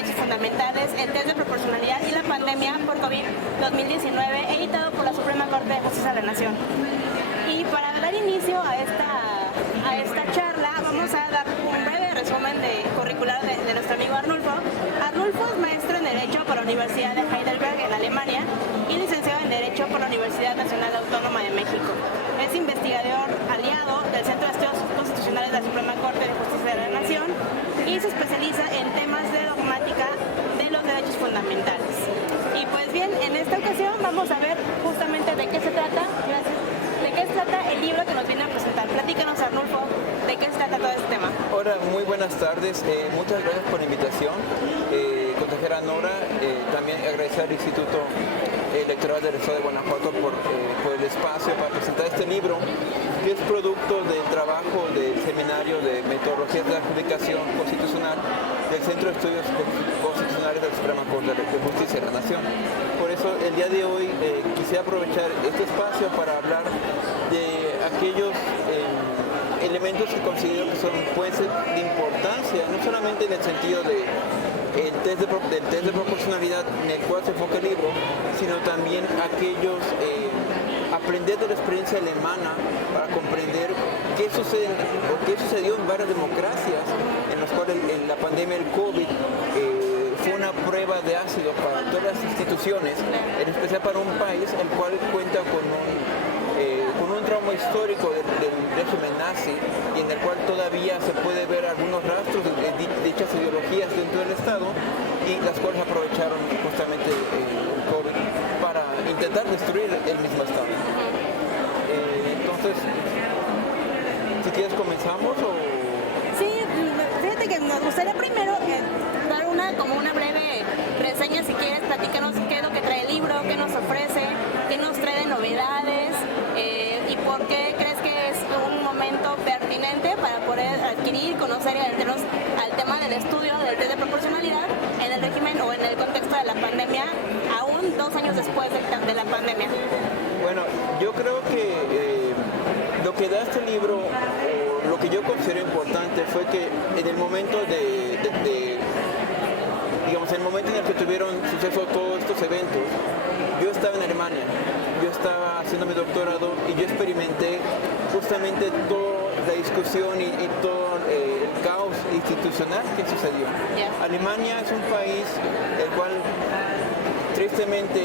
Derechos Fundamentales, el test de proporcionalidad y la pandemia por COVID-2019, editado por la Suprema Corte de Justicia de la Nación. Y para dar inicio a esta charla, vamos a dar un breve resumen curricular de nuestro amigo Arnulfo. Arnulfo es maestro en Derecho por la Universidad de Heidelberg en Alemania y licenciado en Derecho por la Universidad Nacional Autónoma de México. Es investigador aliado del Centro de Estudios Constitucionales de la Suprema Corte de Justicia de la Nación y se especializa en temas de dogmática de los derechos fundamentales. Y pues bien, en esta ocasión vamos a ver justamente de qué se trata. ¿De qué se trata el libro que nos viene a presentar? Platícanos, Arnulfo, ¿de qué se trata todo este tema? Hola, muy buenas tardes. Muchas gracias por la invitación. Consejera Nora, también agradecer al Instituto Electoral del Estado de Guanajuato por el espacio para presentar este libro, que es producto del trabajo del Seminario de Metodologías de la Adjudicación Constitucional del Centro de Estudios Constitucionales de la Suprema Corte de Justicia de la Nación. Por eso, el día de hoy quisiera aprovechar este espacio para hablar de aquellos elementos que considero que pueden ser de importancia, no solamente en el sentido del test de proporcionalidad en el cual se enfoca el libro, sino también aquellos aprender de la experiencia alemana para comprender qué sucedió en varias democracias en las cuales la pandemia del COVID fue una prueba de ácido para todas las instituciones, en especial para un país el cual cuenta con un trauma histórico del régimen nazi y en el cual todavía se puede ver algunos rastros de dichas ideologías dentro del Estado y las cuales aprovecharon justamente el COVID para intentar destruir el mismo Estado. Entonces, si quieres comenzamos o... Sí, fíjate que nos gustaría primero dar una breve reseña, si quieres, platícanos qué es lo que trae el libro, qué nos ofrece, qué nos trae de novedades y por qué crees que es un momento pertinente para poder adquirir, conocer y adentrarnos al tema del estudio del test de proporcionalidad en el régimen o en el contexto de la pandemia, aún 2 años después de la pandemia. Bueno, yo creo que lo que da este libro, lo que yo considero importante fue que en el momento digamos, en el momento en el que tuvieron suceso todos estos eventos, yo estaba en Alemania, yo estaba haciendo mi doctorado y yo experimenté justamente toda la discusión y todo el caos institucional que sucedió. Yeah. Alemania es un país el cual tristemente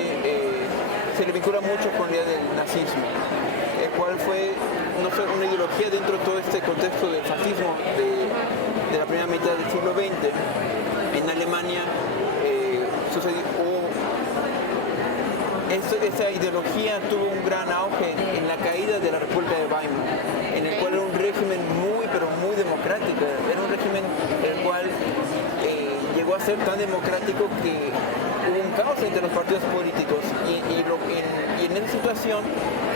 se le vincula mucho con la idea del nazismo, el cual fue una ideología dentro de todo este contexto del fascismo de la primera mitad del siglo XX. En Alemania esa ideología tuvo un gran auge en la caída de la República de Weimar, en el cual era un régimen pero muy democrático, era un régimen el cual llegó a ser tan democrático que hubo un caos entre los partidos políticos y en esa situación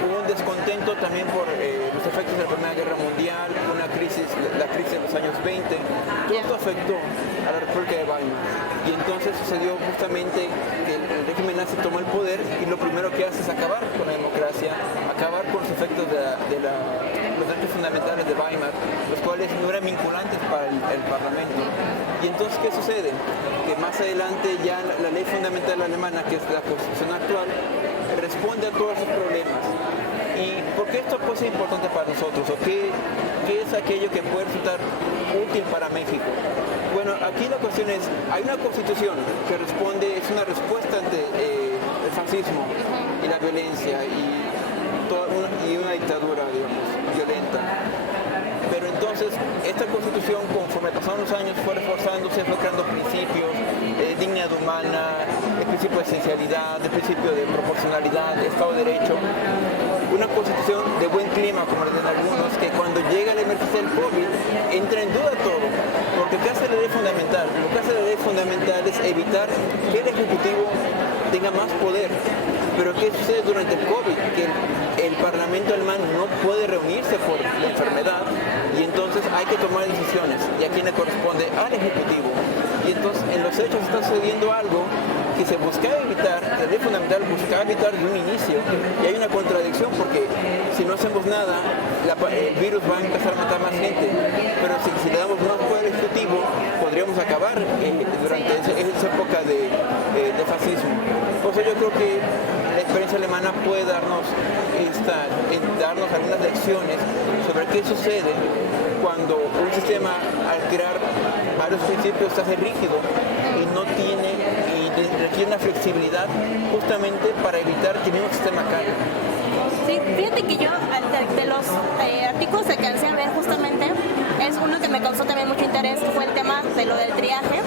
hubo un descontento también por los efectos de la Primera Guerra Mundial, la crisis de los años 20. Todo esto afectó a la República de Weimar y entonces sucedió justamente que el régimen nazi tomó el poder y lo primero que hace es acabar con la democracia, acabar con los efectos de los derechos fundamentales de Weimar, los cuales no eran vinculantes para el Parlamento. Y entonces, ¿qué sucede? Que más adelante ya la ley fundamental alemana, que es la Constitución actual, responde a todos esos problemas. ¿Y por qué esto puede ser importante para nosotros? ¿O qué es aquello que puede resultar útil para México? Bueno, aquí la cuestión es, hay una constitución que es una respuesta ante el fascismo y la violencia y una dictadura, digamos, violenta. Pero entonces, esta constitución, conforme pasaron los años, fue reforzándose, fue creando principios, dignidad humana, el principio de esencialidad, el principio de proporcionalidad, de Estado de Derecho. Una constitución de buen clima, como le dicen algunos, que cuando llega la emergencia del COVID, entra en duda todo. Porque ¿qué hace la ley fundamental? Lo que hace la ley fundamental es evitar que el Ejecutivo tenga más poder. Pero ¿qué sucede durante el COVID? Que el Parlamento alemán no puede reunirse por la enfermedad y entonces hay que tomar decisiones. ¿Y a quién le corresponde? Al Ejecutivo. Y entonces en los hechos está sucediendo algo que se buscaba evitar, la ley fundamental buscaba evitar de un inicio. Y hay una contradicción porque si no hacemos nada, el virus va a empezar a matar más gente. Pero si le damos más poder al Ejecutivo, podríamos acabar durante ese de fascismo. Por eso yo creo que la experiencia alemana puede darnos algunas lecciones sobre qué sucede cuando un sistema, al crear varios principios, se hace rígido y no tiene y requiere una flexibilidad justamente para evitar que el mismo sistema caiga. Sí, fíjate que yo, de los artículos que alcancé a ver justamente, es uno que me causó también mucho interés, que fue el tema de lo del triaje,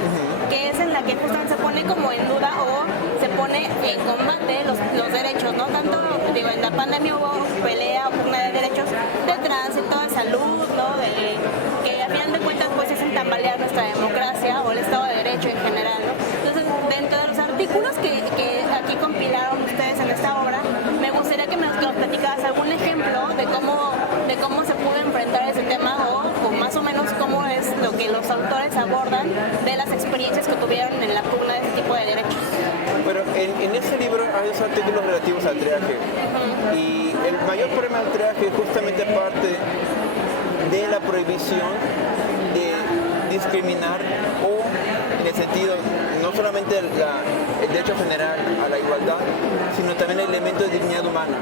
que es en la que justamente se pone como en duda o se pone en combate los derechos, ¿no? Tanto, digo, en la pandemia hubo pelea o pugna de derechos de tránsito, de salud, ¿no? Que a final de cuentas pues hacen tambalear nuestra democracia o el Estado de Derecho en general, ¿no? Entonces, dentro de los artículos que aquí compilaron ustedes en esta obra, me gustaría que nos platicaras algún ejemplo de cómo se pudo enfrentar ese tema o más o menos cómo es lo que los autores abordan de las experiencias que tuvieron en la pugna de este tipo de derechos. Bueno, en este libro hay dos artículos relativos al triaje y el mayor problema del triaje justamente parte de la prohibición de discriminar o en el sentido no solamente el derecho general a la igualdad, sino también el elemento de dignidad humana.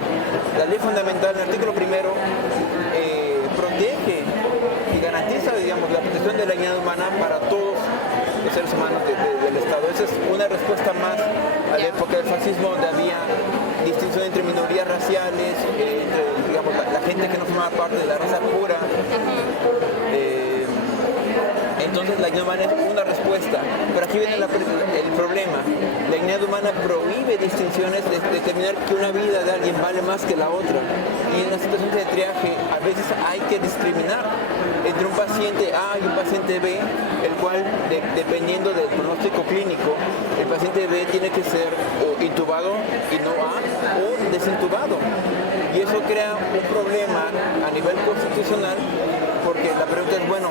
La ley fundamental, el artículo primero, protege y garantiza, digamos, la protección de la dignidad humana para todos los seres humanos del Estado. Esa es una respuesta más a la época del fascismo, donde había distinción entre minorías raciales, entre, digamos, la gente que no formaba parte de la raza pura. Entonces la dignidad humana es una respuesta, pero aquí viene el problema. La dignidad humana prohíbe distinciones de determinar que una vida de alguien vale más que la otra. Y en las situaciones de triaje a veces hay que discriminar entre un paciente A y un paciente B, el cual dependiendo del pronóstico clínico, el paciente B tiene que ser o intubado y no A, o desintubado. Y eso crea un problema a nivel constitucional, porque la pregunta es, bueno,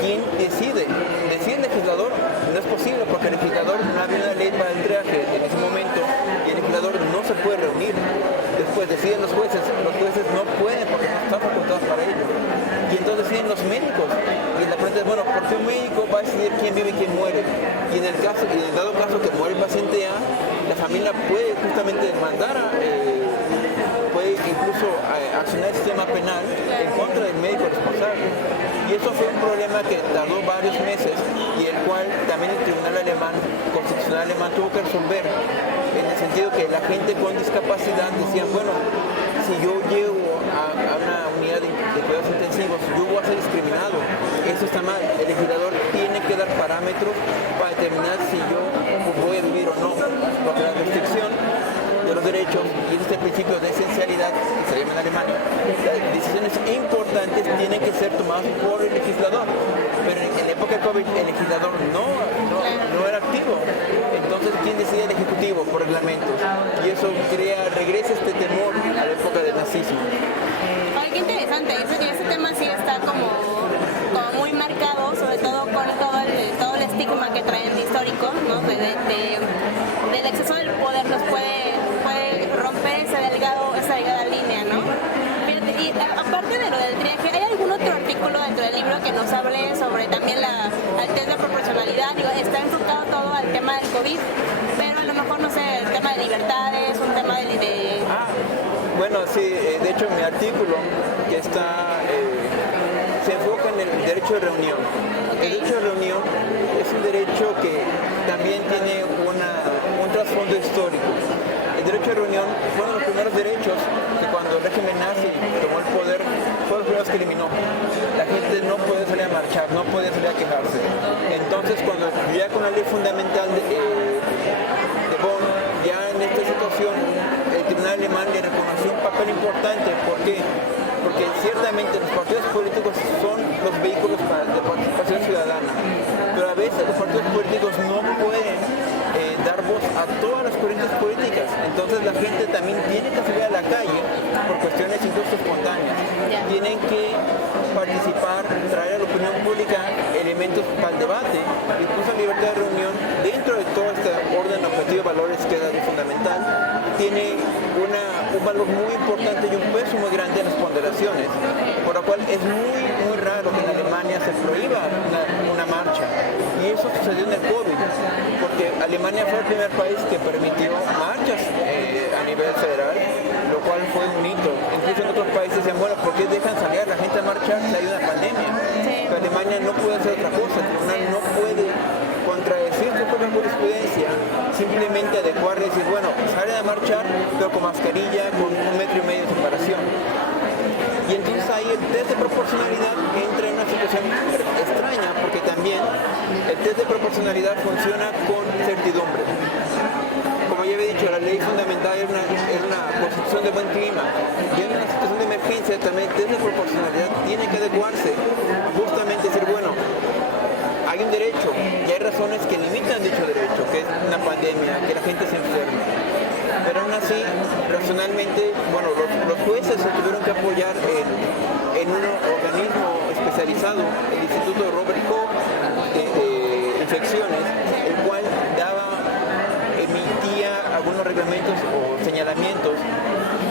¿quién decide? ¿Decide el legislador? No es posible, porque el legislador no había una ley para el triaje en ese momento y el legislador no se puede reunir. Después deciden los jueces no pueden porque no están facultados para ello. Y entonces deciden los médicos. Y la pregunta es, bueno, ¿por qué un médico va a decidir quién vive y quién muere? Y en el dado caso que muere el paciente A, la familia puede justamente demandar puede incluso accionar el sistema penal en contra del médico responsable. Y eso fue un problema que tardó varios meses y el cual también el Tribunal Constitucional alemán tuvo que resolver, en el sentido que la gente con discapacidad decía, bueno, si yo llego a una unidad de cuidados intensivos, yo voy a ser discriminado. Eso está mal. El legislador tiene que dar parámetros para determinar si yo voy a vivir o no, porque la restricción de los derechos, y este es el principio de esencialidad que se llama en Alemania, las decisiones importantes tienen que ser tomadas por el legislador, pero en la época de COVID el legislador no era activo. Entonces, ¿quién decide? El Ejecutivo, por reglamentos, y eso regresa este temor a la época del nazismo. Ay, qué interesante, ese tema sí está como muy marcado, sobre todo con todo el estigma que traen de histórico, ¿no? Del exceso del poder nos puede romper esa delgada línea, ¿no? Y aparte de lo del triaje, ¿hay algún otro artículo dentro del libro que nos hable sobre también la test de proporcionalidad? Digo, está enfocado todo al tema del COVID, pero a lo mejor, no sé, el tema de libertades, un tema de... Bueno, sí, de hecho mi artículo que está... se enfoca en el derecho de reunión. Okay. El derecho de reunión es un derecho que también tiene un trasfondo histórico. El derecho de reunión fue uno de los primeros derechos que cuando el régimen nazi tomó el poder, fue los primeros que eliminó. La gente no podía salir a marchar, no podía salir a quejarse. Entonces, cuando ya con la ley fundamental de Bonn, ya en esta situación, el tribunal alemán le reconoció un papel importante. ¿Por qué? Porque ciertamente los partidos políticos son los vehículos de participación ciudadana, pero a veces los partidos políticos no pueden dar voz a todas las corrientes políticas. Entonces la gente también tiene que salir a la calle por cuestiones incluso espontáneas. Tienen que participar, traer a la opinión pública elementos para el debate, incluso libertad de reunión dentro de todo este orden objetivo de valores que es la ley fundamental. Tiene un un valor muy importante y un peso muy grande en las ponderaciones, por lo cual es muy raro que en Alemania se prohíba una marcha. Y eso sucedió en el COVID, porque Alemania fue el primer país que permitió marchas a nivel federal, lo cual fue un hito. Incluso en otros países decían, bueno, ¿por qué dejan salir a la gente a marchar si hay una pandemia? Pero Alemania no puede hacer otra cosa, el tribunal no puede contradecir su propia jurisprudencia, simplemente adecuar y decir, bueno, salen a marchar, pero con mascarilla, con 1,5 metros de separación. Y entonces ahí el test de proporcionalidad entra en una situación extraña, porque también el test de proporcionalidad funciona con certidumbre. Como ya había dicho, la ley fundamental es una constitución de buen clima. Y en una situación de emergencia también el test de proporcionalidad tiene que adecuarse, justamente decir, bueno, hay un derecho y hay razones que limitan dicho derecho, que es una pandemia, que la gente se enferme. Pero aún así, racionalmente, bueno, los jueces se tuvieron que apoyar en un organismo especializado, el Instituto Robert Koch de infecciones, el cual emitía algunos reglamentos o señalamientos,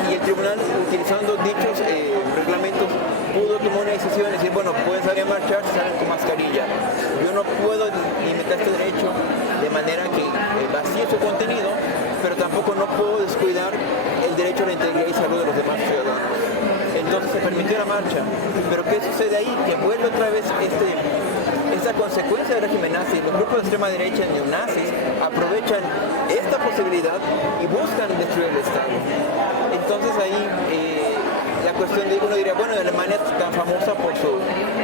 y el tribunal, utilizando dichos reglamentos, pudo tomar una decisión y decir, bueno, pueden salir a marchar si salen con mascarilla. Yo no puedo limitar este derecho de manera que vacíe su contenido, pero tampoco no puedo descuidar el derecho a la integridad y salud de los demás ciudadanos. Entonces se permitió la marcha. Pero ¿qué sucede ahí? Que vuelve otra vez esa consecuencia del régimen nazi. Los grupos de extrema derecha neonazis aprovechan esta posibilidad y buscan destruir el Estado. Entonces ahí la cuestión de uno diría, bueno, Alemania es tan famosa por su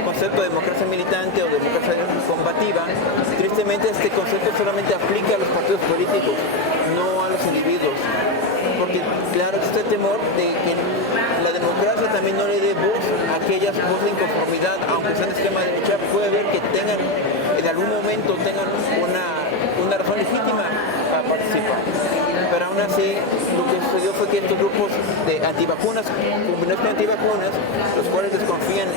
concepto de democracia militante o democracia combativa. Tristemente este concepto solamente aplica a los partidos políticos, no a los individuos. Porque claro existe el temor de que la democracia también no le dé voz a aquellas voces de inconformidad, aunque sean de extrema derecha, puede ver que tengan, en algún momento tengan una razón legítima para participar. Pero aún así, lo que sucedió fue que estos grupos de antivacunas, combinados con antivacunas, los cuales desconfían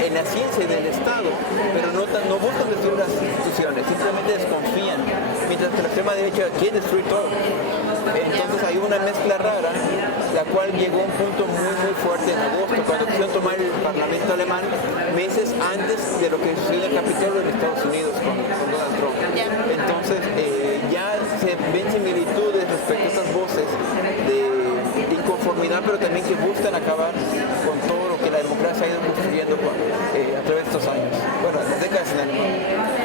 en la ciencia y del Estado, pero no buscan destruir las instituciones, simplemente desconfían, mientras que la extrema derecha quiere destruir todo. Entonces hay una mezcla rara, la cual llegó a un punto muy fuerte en agosto, cuando quisieron tomar el Parlamento alemán, meses antes de lo que sucedió en el Capitolio de Estados Unidos con Donald Trump. Entonces ya se ven similitudes respecto a estas voces de inconformidad, pero también que buscan acabar con todo lo que la democracia ha ido construyendo a través de estos años, bueno, las décadas en Alemania.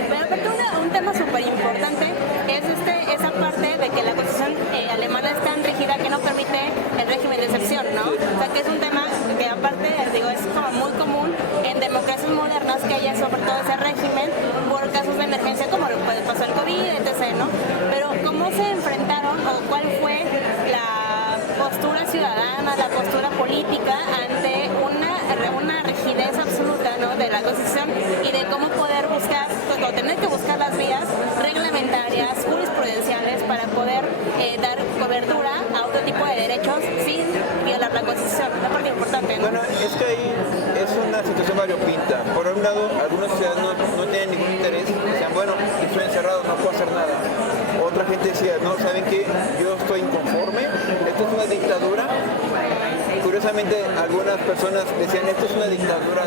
Pero aparte un tema súper importante es esa parte de que la constitución alemana es tan rígida que no permite el régimen de excepción, ¿no? O sea que es un tema que aparte, digo, es como muy común en democracias modernas que haya sobre todo ese régimen por casos de emergencia como lo que pasó el COVID, etc., ¿no? Pero ¿cómo se enfrentaron o cuál fue la postura ciudadana, la postura política ante una rigidez absoluta, ¿no?, de la constitución y de cómo poder buscar, o tener que buscar las vías reglamentarias, jurisprudenciales para poder dar cobertura a otro tipo de derechos sin violar la constitución? Una parte importante, ¿no? Bueno, es que ahí es una situación variopinta. Por un lado, algunos ciudadanos no tienen ningún interés, decían, bueno, estoy encerrado, no puedo hacer nada. Otra gente decía, no, ¿saben qué? Yo estoy inconforme, esto es una dictadura. Curiosamente, algunas personas decían, esto es una dictadura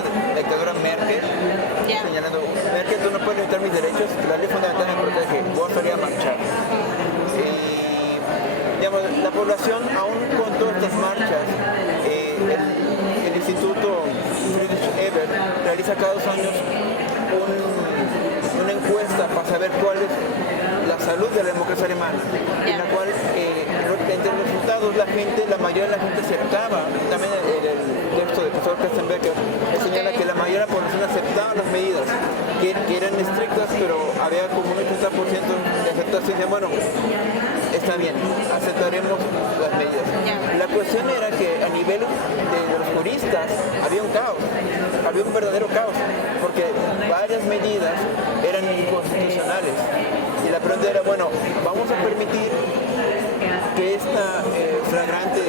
Merkel, señalando, Merkel, tú no puedes limitar mis derechos, la ley fundamental me protege, voy a salir a marchar. Digamos, la población, aún con todas estas marchas, el Instituto Friedrich Ebert realiza cada 2 años una encuesta para saber cuál es la salud de la democracia alemana, en la cual entre los resultados la mayoría de la gente aceptaba, también el texto de profesor Kastenbecker señala que la mayoría de la población aceptaba las medidas, que eran estrictas, pero había como un 80% de aceptación, de bueno, está bien, aceptaremos las medidas. La cuestión era que a nivel de los juristas había un caos, había un verdadero caos, porque varias medidas eran inconstitucionales. Y la pregunta era, bueno, ¿vamos a permitir que esta flagrante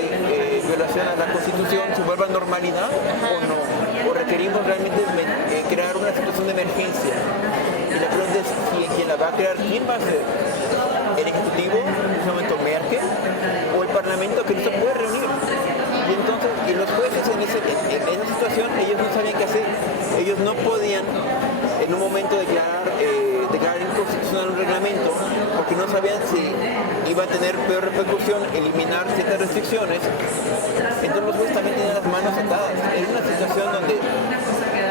violación a la Constitución se vuelva normalidad o no? ¿O requerimos realmente crear una situación de emergencia? Y la pregunta es, ¿quién la va a crear? ¿Quién va a ser? ¿El Ejecutivo, en ese momento Merkel, o el Parlamento que no se puede reunir? Y los jueces en esa situación, ellos no sabían qué hacer. Ellos no podían en un momento declarar inconstitucional un reglamento porque no sabían si iba a tener peor repercusión eliminar ciertas restricciones. Entonces los jueces también tenían las manos atadas. Era una situación donde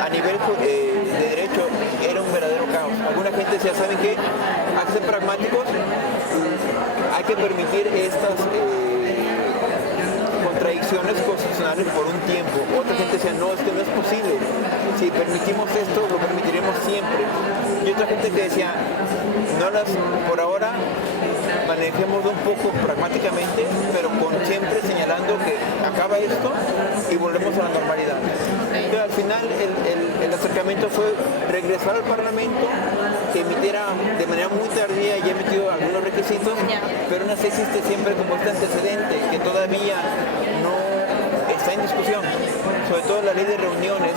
a nivel de derecho era un verdadero caos. Alguna gente decía, ¿saben qué? Hay que ser pragmáticos, hay que permitir estas contradicciones constitucionales por un tiempo. Otra gente decía, no, es que no es posible. Si permitimos esto, lo permitiremos siempre. Y otra gente que decía, por ahora manejémoslo un poco pragmáticamente, pero siempre señalando que acaba esto y volvemos a la normalidad. Pero al final el acercamiento fue regresar al Parlamento, que emitiera de manera muy tardía y emitió algunos requisitos, pero aún así existe siempre como este antecedente que todavía no está en discusión, sobre todo la ley de reuniones,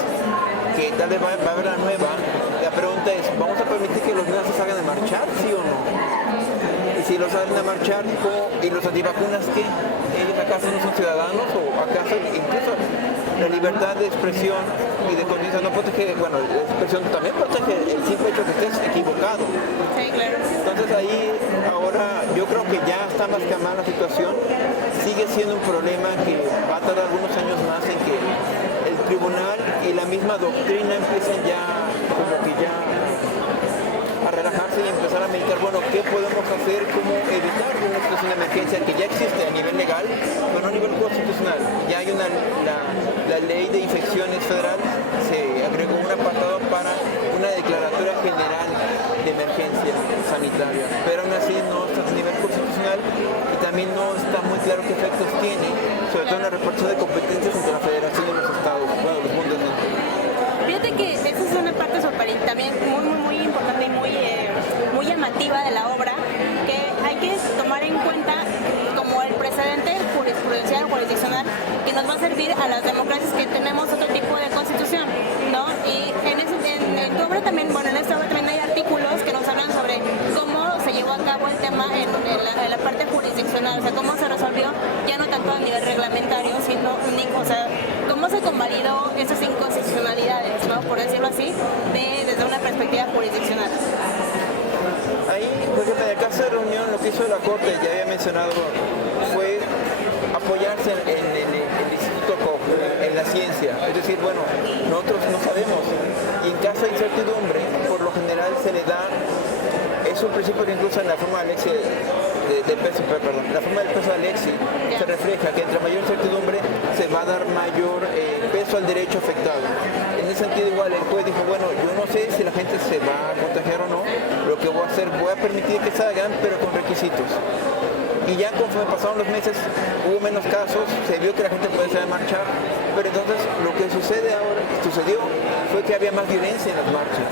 que tal vez va a haber la nueva. La pregunta es, ¿vamos a permitir que los nazis salgan a marchar, sí o no? Y si los salen a marchar, ¿y los antivacunas qué? ¿Ellos acaso no son ciudadanos? ¿O acaso incluso la libertad de expresión y de conciencia no protege? Bueno, la expresión también protege el simple hecho que estés equivocado. Sí, claro. Entonces ahí, ahora, yo creo que ya está más que mal la situación. Sigue siendo un problema que va a tardar algunos años más en que el tribunal y la misma doctrina empiecen ya, como que ya a relajarse y empezar a meditar, bueno, ¿qué podemos hacer? ¿Cómo evitar una situación de emergencia que ya existe a nivel legal, pero no a nivel constitucional? Ya hay la ley de infecciones federal, se agregó un apartado para una declaratoria general de emergencia sanitaria, pero aún así no está a nivel constitucional y también no está muy claro qué efectos tiene, sobre todo en la repartición de competencias entre la federación y los estados, bueno, los mundos no. Fíjate que esa es una parte también muy importante y muy llamativa de la obra, que hay que tomar en cuenta como el precedente jurisprudencial jurisdiccional que nos va a servir a las democracias que tenemos otro tipo de constitución, ¿no? Y en tu obra también, bueno, en esta obra también hay artículos que nos hablan sobre cómo se llevó a cabo el tema en la parte jurisdiccional, o sea, cómo se resolvió ya no tanto a nivel reglamentario, sino, o sea, cómo se convalidó esas inconstitucionalidades, ¿no? Por decirlo así, desde una perspectiva jurisdiccional. Ahí, por ejemplo, en el caso de reunión, lo que hizo la Corte, ya había mencionado, fue apoyarse en el Instituto Koch, en la ciencia. Es decir, bueno, nosotros no sabemos. Y en caso de incertidumbre, por lo general se le da, es un principio que incluso en la forma de Alexi, la forma del peso de Alexi se refleja que entre mayor incertidumbre se va a dar mayor peso al derecho afectado. En ese sentido igual el juez dijo, bueno, yo no sé si la gente se va a contagiar o no, lo que voy a hacer, voy a permitir que salgan, pero con requisitos. Y ya conforme pasaron los meses, hubo menos casos, se vio que la gente puede salir a marchar, pero entonces lo que sucedió fue que había más violencia en las marchas.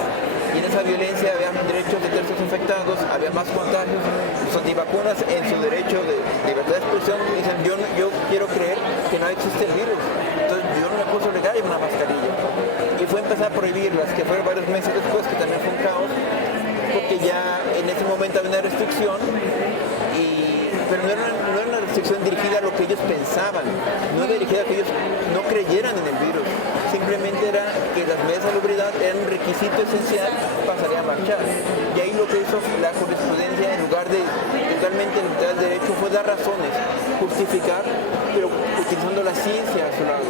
Y en esa violencia había derechos de terceros infectados, había más contagios. Los antivacunas en su derecho de libertad de expresión dicen, yo quiero creer que no existe el virus, entonces yo no me puedo obligar a llevar una mascarilla. Y fue empezar a prohibirlas, que fueron varios meses después, que también fue un caos, porque ya en ese momento había una restricción, pero no era una restricción dirigida a lo que ellos pensaban, no era dirigida a que ellos no creyeran en el virus, simplemente era que las medidas de salubridad eran un requisito esencial para salir a marchar. Y ahí lo que hizo la jurisprudencia, en lugar de totalmente limitar el derecho, fue dar razones, justificar, pero utilizando la ciencia a su lado.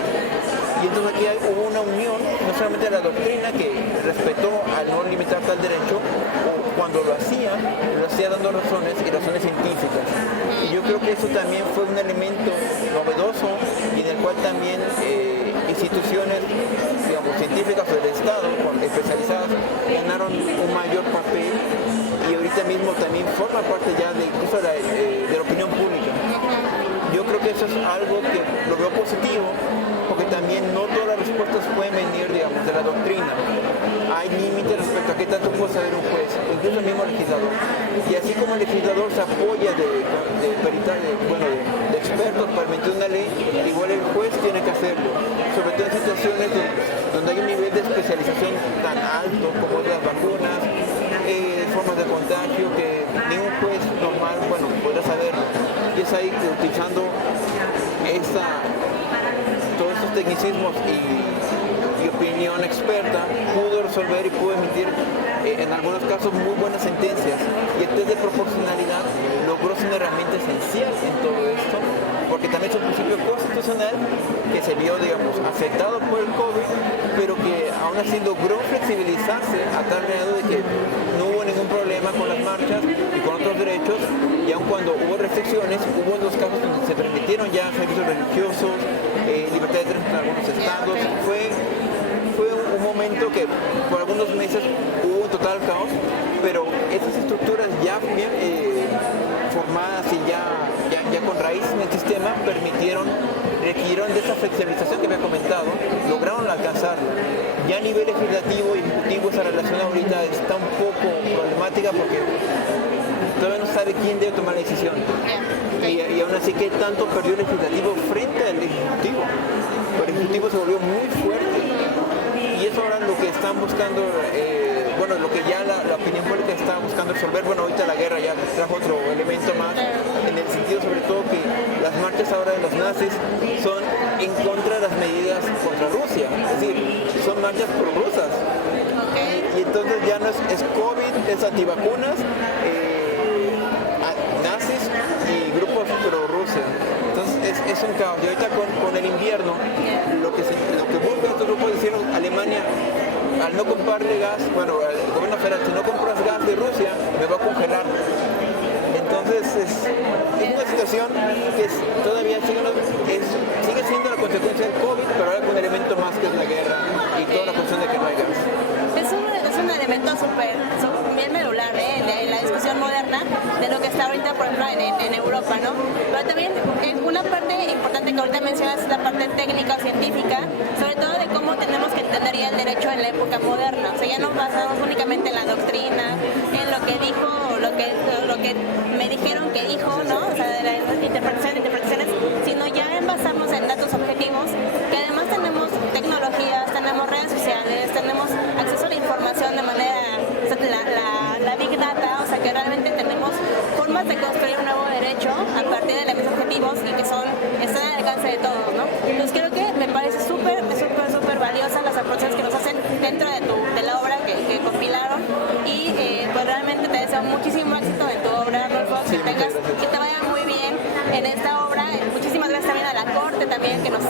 Y entonces aquí hubo una unión, no solamente de la doctrina que respetó al no limitar tal derecho, o cuando lo hacía dando razones y razones científicas. Y yo creo que eso también fue un elemento novedoso y en el cual también instituciones, digamos, científicas del Estado, especializadas, ganaron un mayor papel y ahorita mismo también forma parte ya incluso de la opinión pública. Yo creo que eso es algo que lo veo positivo, porque también no todas las respuestas pueden venir, digamos, de la doctrina. Hay límites respecto a qué tanto puede saber un juez, incluso el mismo legislador. Y así como el legislador se apoya de expertos para emitir una ley, igual el juez tiene que hacerlo, sobre todo en situaciones donde hay un nivel de especialización tan alto como de las vacunas, formas de contagio, que ningún juez normal, podrá saberlo. Y es ahí que utilizando todo tecnicismos y opinión experta, pudo resolver y pudo emitir en algunos casos muy buenas sentencias. Y el test de proporcionalidad logró ser una herramienta esencial en todo esto, porque también es un principio constitucional que se vio, digamos, afectado por el COVID, pero que aún así logró flexibilizarse a tal grado de que no hubo ningún problema con las marchas y con otros derechos, y aun cuando hubo restricciones, hubo dos casos donde se permitieron ya servicios religiosos, libertad de tránsito en algunos estados. Fue un momento que por algunos meses hubo un total caos, pero esas estructuras ya bien formadas y ya con raíces en el sistema requirieron de esa flexibilización que me ha comentado, lograron alcanzarlo. Ya a nivel legislativo y ejecutivo esa relación ahorita está un poco problemática porque todavía no sabe quién debe tomar la decisión. Y aún así, ¿qué tanto perdió el legislativo frente al ejecutivo? El ejecutivo se volvió muy fuerte. Y eso ahora lo que están buscando, lo que ya la opinión pública está buscando resolver, ahorita la guerra ya trajo otro elemento más, en el sentido sobre todo que las marchas ahora de los nazis son en contra de las medidas contra Rusia, es decir, son marchas prorrusas. Y entonces ya no es COVID, es antivacunas, nazis y grupos pro-Rusia. Entonces es un caos. Y ahorita con el invierno, lo que busca estos grupos es decir, Alemania, al no comprarle gas, al gobierno federal, si no compras gas de Rusia, me va a congelar. Entonces es una situación que todavía sigue siendo la consecuencia del COVID, pero ahora con un elemento más que es la guerra y toda la cuestión de que no hay gas. Es un elemento súper bien medular en la discusión moderna de lo que está ahorita, por ejemplo, en Europa, ¿no? Pero también una parte importante que ahorita mencionas es la parte técnica o científica, sobre todo de cómo tenemos que entender ya el derecho en la época moderna. O sea, ya no basamos únicamente en la doctrina, en lo que dijo, lo que me dijeron que dijo, ¿no? O sea, de las interpretaciones, sino ya basarnos en datos objetivos, que además tenemos tecnologías, tenemos redes sociales, tenemos acceso a la información de manera, la Big Data, o sea que realmente tenemos formas de construir un nuevo derecho a partir de los objetivos y que están al alcance de todos, ¿no? Entonces creo que me parece súper valiosas las aportaciones que nos hacen dentro de la obra que compilaron y pues realmente te deseo muchísimo éxito en tu obra, Rodolfo, que te vaya muy bien en esta obra. Muchísimas gracias también a la Corte también que nos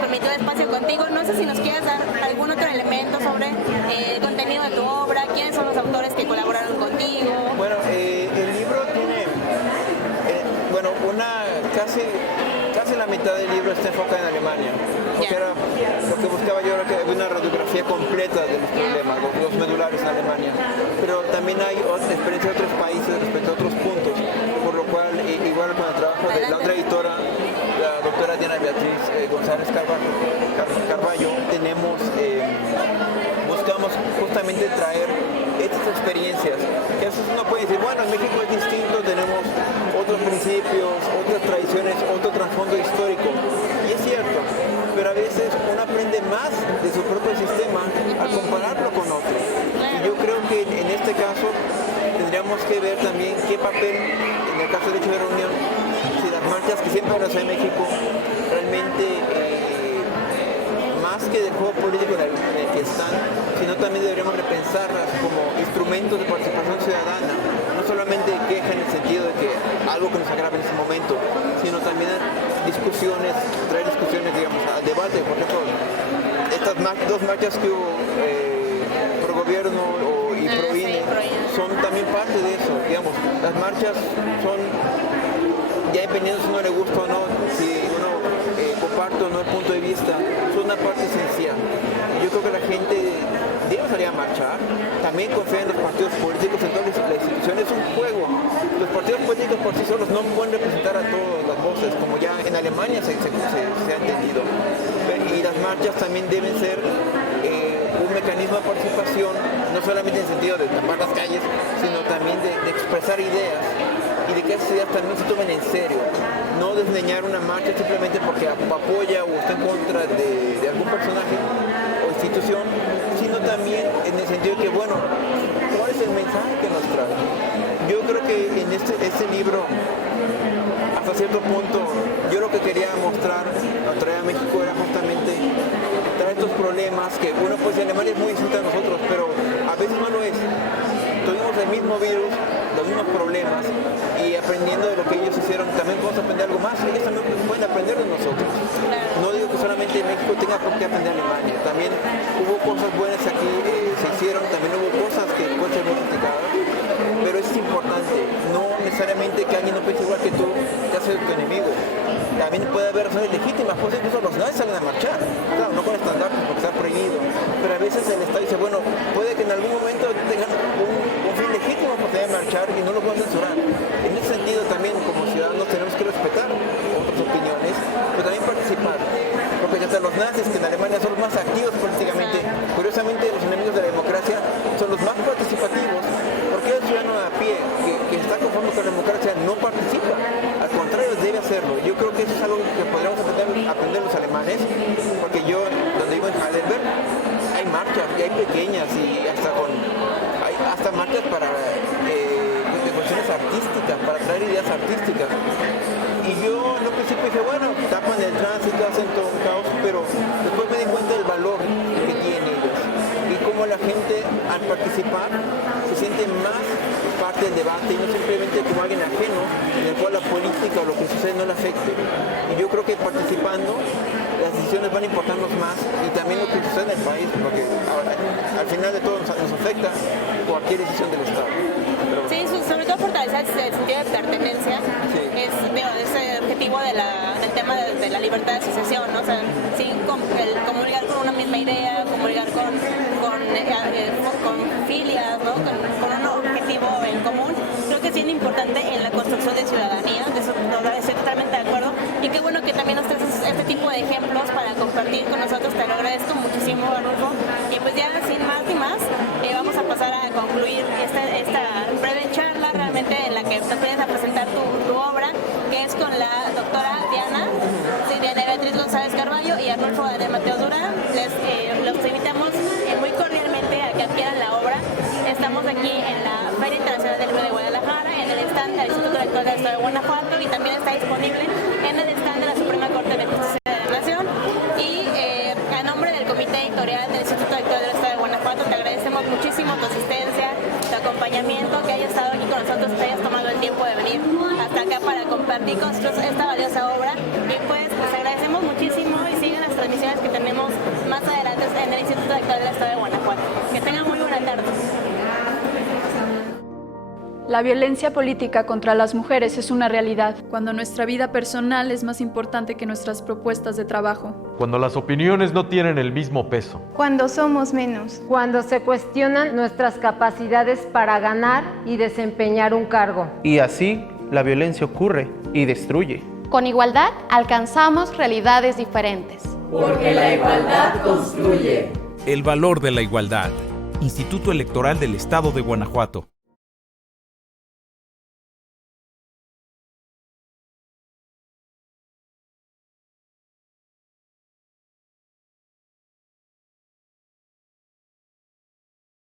permitió el espacio contigo. No sé si nos quieres dar algún otro elemento sobre el contenido de tu obra, quiénes son los autores que colaboraron contigo. Bueno, el libro tiene, casi la mitad del libro está enfocada en Alemania. Porque era lo que buscaba yo, era que había una radiografía completa de los problemas, los medulares en Alemania. Pero también hay experiencia de otros países respecto a otros puntos, por lo cual, igual con el trabajo de la otra editora, la doctora Diana Beatriz González Carballo, buscamos justamente traer estas experiencias, que a veces uno puede decir, bueno, en México es distinto, tenemos otros principios, otras tradiciones, otro trasfondo histórico, y es cierto, pero a veces uno aprende más de su propio sistema al compararlo con otro. Y yo creo que en este caso tendríamos que ver también qué papel, en el caso del hecho de la Unión, si las marchas que siempre van a hacer en México, realmente más que del juego político en el que están, sino también deberíamos repensarlas como instrumentos de participación ciudadana, no solamente queja en el sentido de que algo que nos agrava en ese momento, sino también traer discusiones, digamos, al debate. Por ejemplo, estas dos marchas que hubo pro gobierno y pro INE son también parte de eso, digamos, las marchas son, ya dependiendo si uno le gusta o no, si uno comparte o no el punto de vista, son una parte esencial. Yo creo que la gente debe salir a marchar, también confía en los partidos políticos, entonces la institución es un juego. Los partidos políticos por sí solos no pueden representar a todas las voces, como ya en Alemania se ha entendido. Y las marchas también deben ser un mecanismo de participación, no solamente en el sentido de tapar las calles, sino también de expresar ideas y de que esas ideas también se tomen en serio. No desdeñar una marcha simplemente porque apoya o está en contra de algún personaje o institución, sino también en el sentido de que, bueno, ¿cuál es el mensaje que nos trae? Yo creo que en este libro, hasta cierto punto, yo lo que quería mostrar, traer a México, era justamente más que uno, pues Alemania es muy distinta a nosotros, pero a veces no lo es. Tuvimos el mismo virus, los mismos problemas, y aprendiendo de lo que ellos hicieron también podemos aprender algo más. Ellos también pueden aprender de nosotros. No digo que solamente México tenga por qué aprender Alemania, también hubo cosas buenas aquí, se hicieron, también hubo cosas que pueden ser muy criticadas, pero es importante, no necesariamente que alguien no piense igual que tú, ya sea tu enemigo. También puede haber razones legítimas, pues incluso los nazis salen a marchar, claro, no con estandartes porque está prohibido, pero a veces el Estado dice, bueno, puede que en algún momento tengan un fin legítimo por tener que marchar y no lo puedan censurar. En ese sentido también como ciudadanos tenemos que respetar otras opiniones, pero también participar, porque hasta los nazis, que en Alemania son los más activos políticamente, curiosamente los enemigos de la democracia son los más participativos, porque el ciudadano a pie que está conforme con la democracia no participa, al contrario debe hacerlo. Yo creo que eso es algo que podríamos aprender los alemanes, porque yo, donde vivo en Heidelberg, hay marchas, y hay pequeñas, y hay hasta marchas para de cuestiones artísticas, para traer ideas artísticas. Y yo en un principio dije, bueno, tapan el tránsito, hacen todo un caos, pero después me di cuenta del valor que tienen ellos y cómo la gente al participar se siente más parte del debate y no simplemente como alguien ajeno en el cual la política o lo que sucede no le afecte. Y yo creo que participando las decisiones van a importarnos más y también lo que sucede en el país, porque al final de todo nos afecta cualquier decisión del Estado. Sí, sobre todo fortalecer el sentido de pertenencia, sí. Es el objetivo del tema de la libertad de asociación, ¿no? O sea, sí, comulgar con una misma idea, comulgar con filias, ¿no? Con un objetivo en común. Creo que es bien importante en la construcción de ciudadanía, de eso estoy totalmente de acuerdo, y qué bueno que también nos traes este tipo de ejemplos para compartir con nosotros, te lo agradezco muchísimo, Arnulfo, y pues ya sin más ni más, vamos a pasar a concluir esta breve charla realmente en la que te vienes a presentar tu obra, que es con la doctora Diana Beatriz González Carballo y Arnulfo Daniel Mateo Durán. Los invitamos muy cordialmente a que adquieran la obra. Estamos aquí en la Feria Internacional del Libro de Guadalajara, en el stand del Instituto Electoral del Estado de Guanajuato, y también está disponible en el stand de la Suprema Corte de Justicia de la Nación. Y a nombre del Comité Editorial del Instituto Electoral del Estado de Guanajuato, te agradecemos muchísimo tu asistencia, tu acompañamiento, que hayas estado aquí con nosotros, que hayas tomado el tiempo de venir hasta acá para compartir con nosotros esta valiosa obra. Y pues agradecemos muchísimo y sigan las transmisiones que tenemos más adelante en el Instituto Electoral del Estado de Guanajuato. Que tengan muy buena tarde. La violencia política contra las mujeres es una realidad, cuando nuestra vida personal es más importante que nuestras propuestas de trabajo. Cuando las opiniones no tienen el mismo peso. Cuando somos menos. Cuando se cuestionan nuestras capacidades para ganar y desempeñar un cargo. Y así, la violencia ocurre y destruye. Con igualdad alcanzamos realidades diferentes. Porque la igualdad construye. El valor de la igualdad. Instituto Electoral del Estado de Guanajuato.